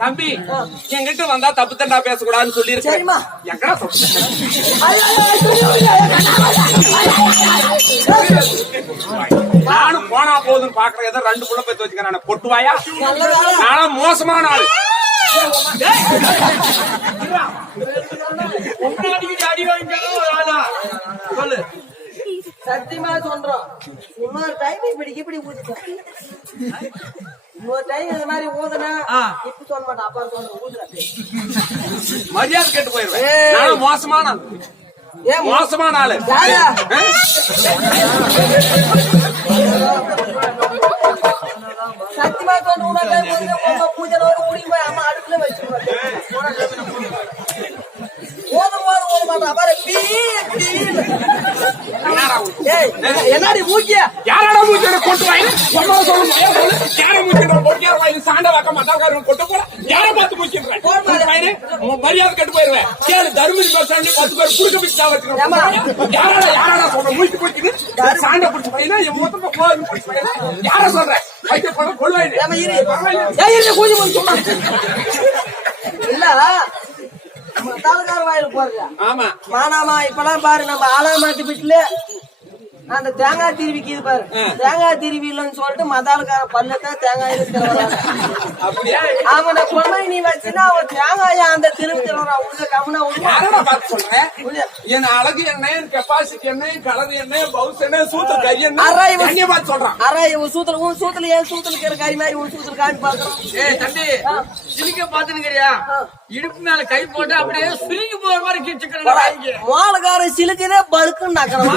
தம்பி என்கிட்ட வந்தா தப்பு தண்டா பேசக்கூடாதுன்னு சொல்லி இருக்கேன். எங்கடா நானும் போனா போதுன்னு பாக்குறேன். ஏதோ 2 புள்ள பேத்து வச்சுக்கிறேன். பொட்டுவாயா நானும் மோசமான ஆளு. சொல்லு சத்தியமா சொல்றோம். இன்னொரு டைம் இப்படி இன்னொரு டைம் இந்த மாதிரி ஊதுனா இப்ப சொல்ல மாட்டேன். அப்பா சொல்றேன் ஊதுறேன். மரியாதை கேட்டு போயிருவேன். நானும் மோசமான ஆளு. மோசமான ஆளு. சத்தியமா சொல்ற பூஜை குடிக்க போய் அம்மா அடுப்புல வச்சிருவாங்க. என்னடி மூக்கிய யாரா மூக்கிய கொண்டு வாய் யார மூக்கிய சாண்ட வாக்க மாட்டாங்க கொண்டு போல யார பார்த்து மூக்கிடுறேன். மரியாதை கட்டு போயிருவேன். கேளு தர்மபுரி பஸ் ஸ்டாண்ட்ல 10 பேர் குடுக்க பிச்சா வச்சிருக்கோம். யாரா சொல்ற மூக்கி போய்க்குது சாண்ட பிடிச்சு பையனா என் மொத்தமா கோவில் பிடிச்சு பையனா யார சொல்றேன். வைக்க போற கொள்வாயிடு கூலி சொன்னா இல்ல தாலுகார வாயில போறியா? ஆமா மானாமா இப்பெல்லாம் பாரு நம்ம ஆலாமாட்டு வீட்டுல அந்த தேங்காய் திருவிக்கு பாரு. தேங்காய் திருவி இல்லன்னு சொல்லிட்டு மதாலுக்கார பல்லத்தான் தேங்காய் அவனை கொண்டு நீ வச்சுன்னா அவன் தேங்காய அந்த திருவி திருவா உள்ள கம்னா சொல்றேன். என் அழகு எண்ணெய் கெப்பாசிட்டி எண்ணெய் கலர் எண்ணெய் பவுஸ் எண்ணெய் சூத்தல் கறி எண்ணெய் சொல்றான். உன் சூத்துல ஏன் சூத்துல கறி மாதிரி உன் சூத்துல காமி பாக்குறோம். தம்பி சிலிக்க பாத்துனுக்கிறியா? இடுப்பு மேல கை போட்டு அப்படியே சுருங்கி போற மாதிரி கிச்சுக்கிறேன். மோளக்கார சிலுக்குதே பழுக்குன்னு நக்கிறோம்.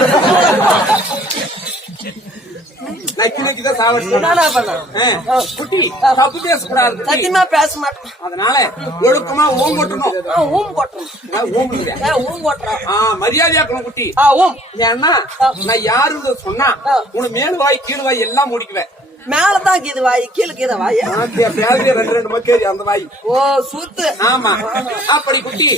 சத்தியமா பேச மாட்டேன். அதனால ஒழுக்கமா ஓம் கொட்டணும். மரியாதையாக்கணும் குட்டி. ஏன்னா நான் யாருன்னு சொன்னா உனக்கு மேல் வாய் கீழ் வாய் எல்லாம் முடிக்குவேன். மேலதான் கீது வாய் கீழே வாய் 2 மக்கேரி அந்த வாய். ஓ சூத்து. ஆமா அப்படி குட்டி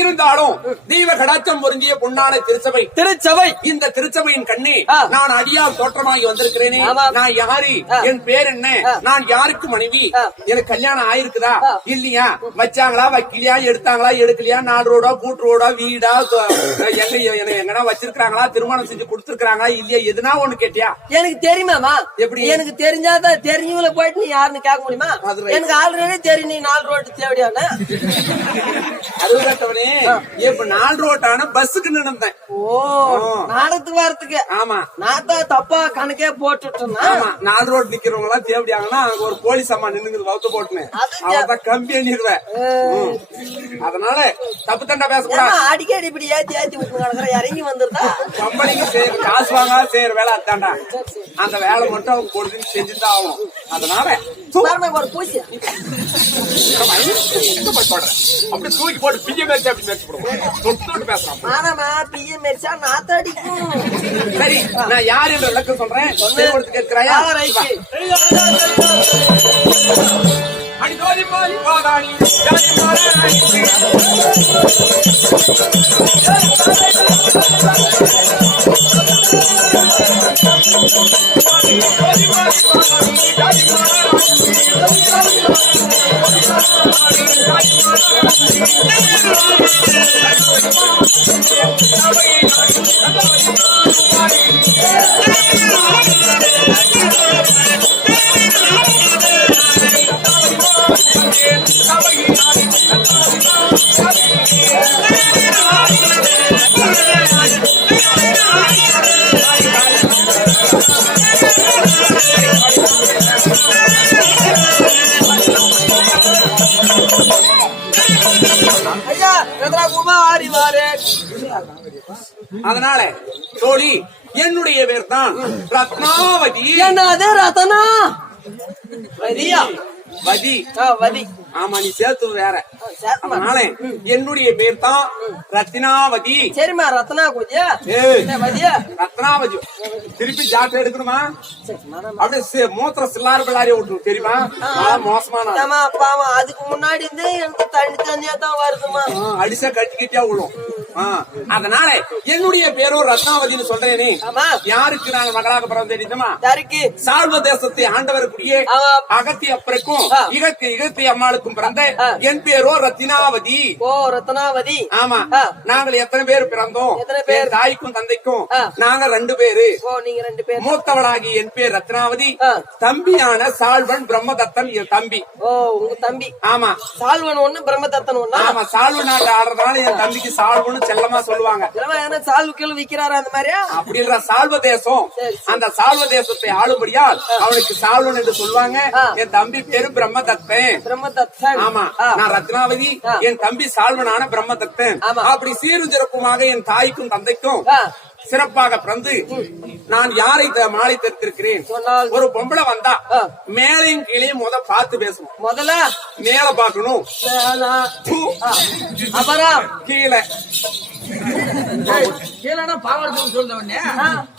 இருந்தாலும் தெய்வ கடாச்சம் பொருந்திய பொன்னான திருச்சபை இந்த திருச்சபையின் கண்ணே நான் அடியார் தோற்றமாகி வந்திருக்கிறேனே. நான் யாரு, என் பேர் என்ன, நான் யாருக்கு மனைவி, எனக்கு கல்யாணம் ஆயிருக்குதா இல்லையா, வச்சாங்களா வைக்கலையா, எடுத்தாங்களா எடுக்கலையா, 4 ரோடா கூட்டு ரோடா வீடா எங்கன்னா வச்சிருக்காங்களா, திருமணம் செஞ்சு கொடுத்துருக்காங்களா இல்லையா, எதுனா ஒண்ணு கேட்டியா? எனக்கு தெரியுமாமா. எப்படி எனக்கு தெரிஞ்சாதான் தெரிஞ்சவங்கள போயிட்டு நீ யாருன்னு கேட்க முடியுமா? எனக்கு ஆல்ரெடி தெரியும் நீ 4 ரோட்டு தேவையான அதுவனே இப்ப 4 ரோட்டான பஸ்ஸுக்கு நினைந்தேன். ஓ நாடகத்துக்கு வரத்துக்கு. ஆமா நான் தான் தப்பா கணக்கே போட்டுட்டேன்னா 4 ரோட் நிக்கிறவங்க எல்லாம் தேவையாங்கன்னா அங்க ஒரு போலீஸ் அம்மா நின்னுங்க வகுத்து போட்டுனேன் அவதான் கம்பி எண்ணிடுவேன். அதனால தப்பு தண்டா பேசக்கூடாது. அடிக்கடி இப்படி ஏத்தி விட்டு இறங்கி வந்துருந்தா கம்பெனிக்கு காசு வாங்க செய்யற வேலை அதாண்டா. அந்த வேலை மட்டும் அவங்க கொடுத்து செஞ்சுதான் ஆகும். அதனால ஒரு பூசி அப்படி தூக்கி போட்டு பிஜே மேட்ச் அப்படி மேட்ச் போடுவோம் பேசலாம். ஆனாமா பிஜே மேட்சா நாத்தாடிக்கும். சரி நான் யார் என்ற விளக்கம் சொல்றேன். கேட்கிறாயா? அடிதோதி மாறி பாதாணி அதனால தோழி என்னுடைய பேர் தான் ரத்னாவதி. என்னது ரத்னா வதி? வதி. ஆமா நீ சேர்த்து வேற. அதனால என்னுடைய பேர் தான் ரத்னாவதி. சரிமா ரத்னா கொஞ்சம் ரத்னாவதி திருப்பி ஜாக்கிரதை எடுக்கணுமா? அப்படியே மூத்திர சில்லாறு பிள்ளாரி விட்டுரும் தெரியுமா? மோசமான அதுக்கு முன்னாடி இருந்து எனக்கு தண்ணி தண்ணியா தான் வருதுமா. அடிசா கட்டி கட்டியா விழும். அதனால என்னுடைய பேரும் ரத்னாவதினு சொல்றேனே. ஆமா. யாருக்கு நான் மகளாக பிறந்த தெரியுமா? யாருக்கு? சால்வ தேசத்தை ஆண்டவருக்குரிய ஆமா. அகத்தியப்பருக்கும் இகத்தி அம்மாளுக்கும் பிறந்த என் பேரோ ரத்தினாவதி. ஓ, ரத்னாவதி. ஆமா. நாங்கள் எத்தனை பேர் பிறந்தோம்? எத்தனை பேர்? என் தாய்க்கும் தந்தைக்கும் நாங்க 2 பேரு. ஓ, நீங்க 2 பேர். மூத்தவளாகி என் பேர் ரத்னாவதி. தம்பியான சால்வன் பிரம்மதத்தன் என் தம்பி. ஓ, உங்க தம்பி. ஆமா. சால்வன் ஒண்ணு, பிரம்மதத்தன் ஒண்ணா? ஆமா. சால்வ நாட்டு ஆடுறதுனால என் தம்பிக்கு சால்வன்னு செல்லமா சொல்லுவாங்க. சால்வுக்கள் விக்கிறாரா அந்த மாதிரியா? அப்படி இல்ல, சால்வ தேசம். அந்த சால்வ தேசத்தை ஆளும்படியால் அவனுக்கு சால்வன் என்று சொல்லுவாங்க. என் தம்பி பேரு பிரம்மதத்தன். பிரம்மதத்தன். ஆமா. நான் ரத்னாவதி, என் தம்பி சால்வனான பிரம்மதத்தன். அப்படி சீரும் சிறப்புமாக என் தாய்க்கும் தந்தைக்கும் சிறப்பாக பிறந்து நான் யாரை மாலை தரித்திருக்கிறேன். ஒரு பொம்பளை வந்தா மேலையும் கீழையும் பார்த்து பேசணும். முதல்ல மேல பாக்கணும், அப்புறம் கீழே. கீழே பாவத்தை சொல்றவனே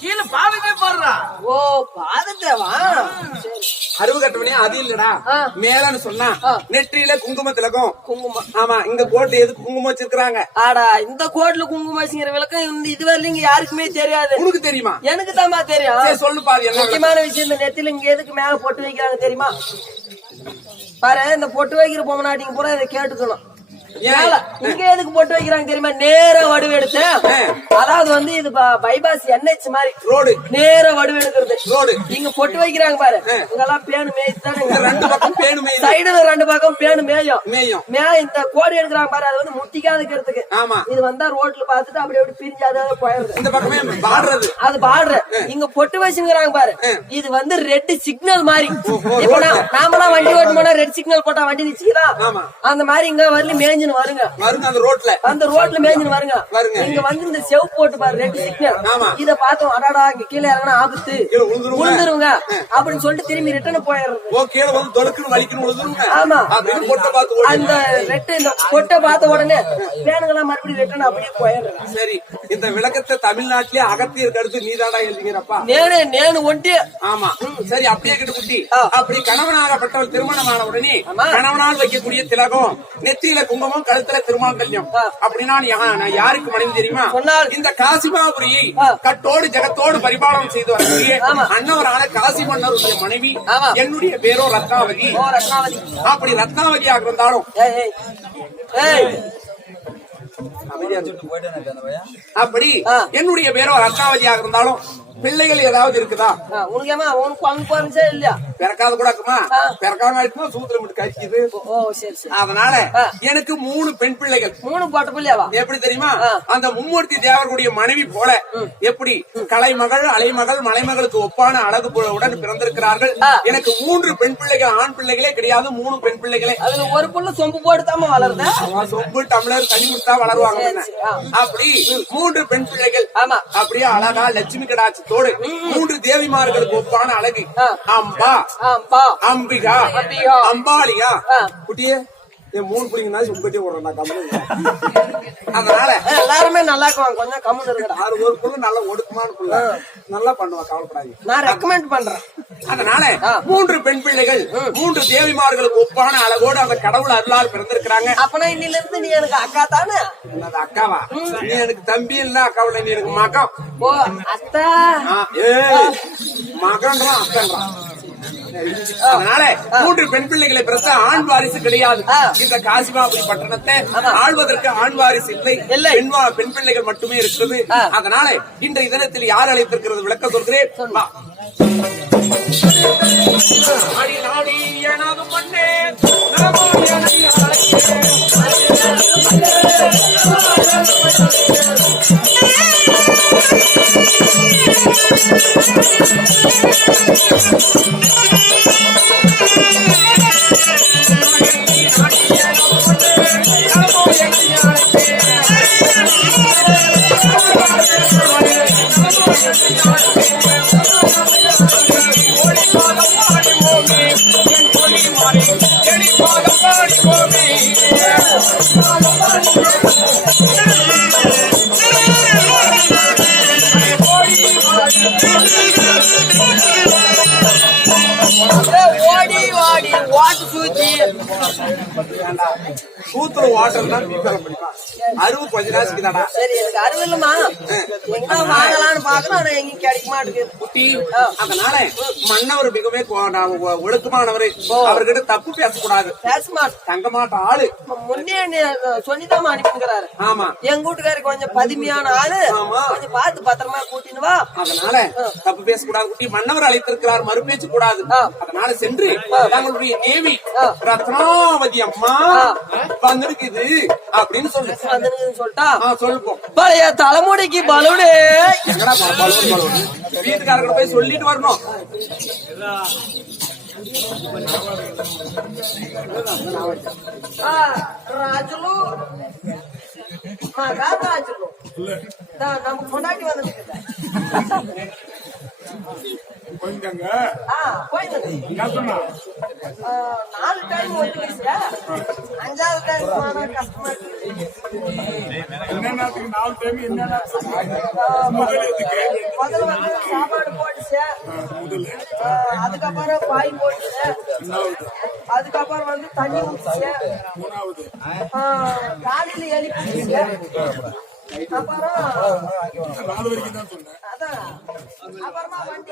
கீழே பாவத்தை பாடுறா. ஓ, பாதத்தேவா? அறிவு கட்டவனே அது இல்லடா. மேலன்னு சொன்னா நெற்றியில குங்கும திலகம். குங்குமம். ஆமா. இங்க கோட்டு எதுக்கு குங்குமம் வச்சிருக்காங்க? ஆடா, இந்த கோட்ல குங்குமம் வச்சுங்கிற விளக்கம் இதுவரை இங்க யாருக்குமே தெரியாது. உனக்கு தெரியுமா? எனக்கு தாமா தெரியும். சரி, சொல்லு பாரு. என்ன முக்கியமான விஷயம், இந்த நெத்தில இங்க எதுக்கு மேல பொட்டு வைக்கிறாங்க தெரியுமா? பாரு, இந்த பொட்டு வைக்கிற பொம்மநாட்டிங்க பூரா இதை கேட்டுக்கணும். இங்க எதுக்கு பொட்டு வைக்கிறாங்க தெரியுமா? நேர வடிவு எடுத்து, அதாவது வந்து இது பைபாஸ் NH மாதிரி ரோடு, நேர வடிவு எடுக்கிறது ரோடு. இங்க பொட்டு வைக்கிறாங்க பாரு, இங்கெல்லாம் பேணு மேய்த்தானே. 2 பக்கம் பேணு மேயும், சைடுல 2 பக்கம் பேணு மேயும். இந்த கோடி எடுக்கிறாங்க பாரு, அது வந்து முட்டிக்காத இருக்கிறதுக்கு. ஆமா. இது வந்தா ரோட்ல பாத்துட்டு அப்படி அப்படி பிரிஞ்சு அதாவது போயிடுது. இந்த பக்கமே பாடுறது, அது பாடுற. இங்க பொட்டு வச்சுக்கிறாங்க பாரு, இது வந்து ரெட் சிக்னல் மாதிரி. இப்ப நாமெல்லாம் வண்டி ஓட்டு போனா ரெட் சிக்னல் போட்டா வண்டி நிச்சுக்குதா? அந்த மாதிரி இங்க வரல மேய்ஞ்சு வருங்க. அந்த ரோட்ல மேய்ஞ்சு வருங்க. இங்க வந்து இந்த செவ் போட்டு பாரு, ரெட் சிக்னல். இத பார்த்தோம், அடாடா இங்க கீழே இறங்கினா ஆபத்து, விழுந்துருங்க அப்படின்னு சொல்லிட்டு திரும்பி ரிட்டர்ன் போயிடுறது. ஆமா. அந்த ரெட் இந்த பொட்டை பார்த்த உடனே பேனுங்கெல்லாம் மறுபடியும் ரிட்டர்ன் அப்படியே போயிடுறது. சரி, இந்த விளக்கத்தை தமிழ்நாட்டிலே அகத்தியருக்கு அடுத்து நீதாடா எழுதிக்கிறப்பா? நேனு ஒண்டி. ஆமா. சரி, அப்படியே கிட்ட குட்டி. அப்படி கணவனாகப்பட்டவள் திருமணமான உடனே கணவனால் வைக்கக்கூடிய திலகம், நெத்தியில குங்குமம், கழுத்துல திருமாங்கல்யம். அப்படின்னா நான் யாருக்கு மனைவி தெரியுமா? இந்த காசிமாபுரியை கட்டோடு ஜகத்தோடு பரிபாலனம் செய்து வரக்கூடிய அன்னவரான காசி மன்னருடைய மனைவி. என்னுடைய பேரோ ரத்னாவதி. அப்படி ரத்னாவதியாக இருந்தாலும் அப்படி என்னுடைய பேரோ ரத்னாவதியாக இருந்தாலும் பிள்ளைகள் ஏதாவது இருக்குதா? இல்லையா? பிறக்காத கூட இருக்குமா? பிறக்காம இருக்குமா? சூத்திர மட்டும் கழிக்குது. அதனால எனக்கு 3 பெண் பிள்ளைகள். 3 போட்ட பிள்ளையாவா? எப்படி தெரியுமா? அந்த மும்மூர்த்தி தேவர்களுடைய மனைவி போல எப்படி கலைமகள், அலைமகள், மலைமகளுக்கு ஒப்பான அழகு உடன் பிறந்திருக்கிறார்கள். எனக்கு 3 பெண் பிள்ளைகள், ஆண் பிள்ளைகளே கிடையாது, 3 பெண் பிள்ளைகளே. அதுல ஒரு பொண்ணு சொம்பு போட்டுதாம வளருது. சொம்பு டம்ளர் தண்ணி கொடுத்தா வளருவாங்க. அப்படி 3 பெண் பிள்ளைகள். அப்படியே அழகா லட்சுமி கடாட்சி 3 தேவிமார்களுக்கு ஒப்பான அழகு. அம்பா, அம்பிகா, அம்பாலிகா. குட்டியே, 3 பிள்ளைங்க சும்பட்டி விடுறேன் கம்பெனி. அதனால எல்லாருமே நல்லா இருக்குவாங்க. கொஞ்சம் கம்மி இருக்கா? ஒரு புள்ள நல்ல ஒடுக்கமான புள்ள, நல்லா பண்ணுவா, கவலைப்படாது. நான் ரெக்கமெண்ட் பண்றேன். அதனால 3 பெண் பிள்ளைகள், 3 தேவிமார்களுக்கு ஒப்பான அழகோடு அந்த கடவுள் அருளால் பிறந்திருக்கிறாங்க. அப்பனா இன்னில இருந்து நீ எனக்கு அக்கா தானே? அக்காவா? நீ எனக்கு தம்பி இல்ல, அக்காவில நீ எனக்கு மகன். ஓ, அத்தா. மகன்றான், அக்கன்றான். அதனால 3 பெண் பிள்ளைகளை பிறந்த ஆண் வாரிசு கிடையாது. இந்த காசிமாபுரி பட்டணத்தை ஆள்வதற்கு ஆண் வாரிசு இல்லை, பெண் பிள்ளைகள் மட்டுமே இருக்கிறது. அதனால இன்றைய தினத்தில் யார் அழைத்திருக்கிறது விளக்க சொல்கிறேன். நாடி நாடி எனது மண்ணே ஓடி வாடி ஓட்டு சூச்சி சூத்துல வாட்டர் தான் தீபாவளி படிப்பான் அருவு கொஞ்ச நாளைக்கு தாடா சரி எனக்கு அறிவு இல்லமா எங்க வாங்கலாம்னு பாக்குறோம் ஆனா எங்கேயும் கிடைக்க மாட்டேங்குது குட்டி அதனால மன்னவர் மிகவே ஒழுக்கமானவரை அவர்கிட்ட தப்பு பேசக்கூடாது பேச மாட்டேன் தங்க மாட்ட ஆளு முன்னே சொன்னிதான் அனுப்பிங்கிறாரு ஆமா எங்க வீட்டுக்காரருக்கு கொஞ்சம் பதுமையான ஆளு ஆமா. கொஞ்சம் பார்த்து பத்திரமா கூட்டின்னு வா அதனால தப்பு பேசக்கூடாது குட்டி மன்னவர் அழைத்திருக்கிறார் மறுபேச்சு கூடாது அதனால சென்று தங்களுடைய தேவி ரத்னாவதி அம்மா வந்திருக்குது அப்படின்னு சொல்லு வந்துருக்குன்னு சொல்லிட்டா சொல்லுப்போம் பழைய தலைமுடிக்கு பலூனு எங்கடா பலூன் வீட்டுக்காரர்கிட்ட போய் சொல்லிட்டு வரணும் ராஜுலு ராஜுலு நம்ம கொண்டாடி வந்துருக்கு போயிருந்தேன் 4 டைம் ஓட்டுச்சு 5வது டைம் போனா கஷ்டமா இருக்கு முதல்ல வந்து சாப்பாடு போட்டுச்சு அதுக்கப்புறம் பாய் போட்டுச்சு அதுக்கப்புறம் வந்து தண்ணி ஊத்துச்சு காலையில எழுப்பிச்சு அப்புறம் அதான் அப்புறமா வண்டி